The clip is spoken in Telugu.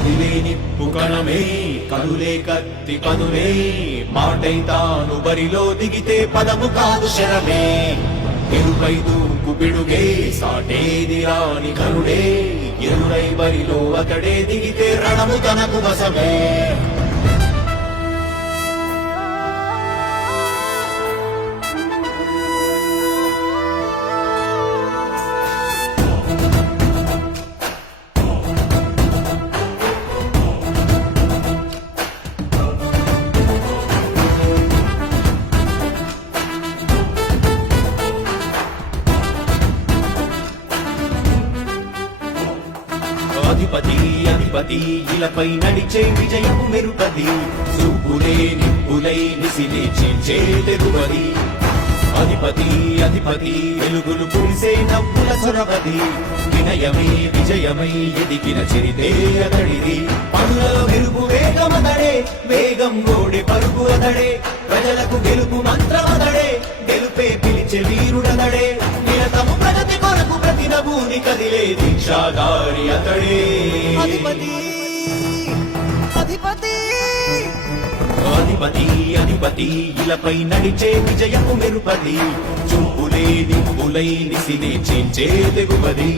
కదిలే నిప్పు కణమే కనులే కత్తి పదులే మాటై తాను బరిలో దిగితే పదము కాదు శరమే ఎరుపై దూకు పిడుగే సాటేది రాని కరుడే ఎరురై బరిలో అతడే దిగితే రణము తనకు వశమే అధిపతి అధిపతి ఇలపై నడిచే విజయము మెరుపది చూపులే నిప్పులై నిసిలి చీల్చే తెరువది అధిపతి అధిపతి వెలుగులు కురిసే నవ్వుల చొరవది వినయమై విజయమై ఎదిగిన చరితే అతడిది పనులలో మెరుగు వేగమదడే వేగం గోడి పరుగు అతడే ప్రజలకు గెలుపు మంత్రమదడే గెలుపే పిలిచే వీరుడదడే నిరతము ప్రగతి కొరకు ప్రతి నభూని కదిలే దీక్షాగారి అతడే అధిపతి అధిపతి అధిపతి అధిపతి ఇలపై నడిచే విజయము మెరుపది చూపులే నిప్పులై నిసినే చేంచే తెగువది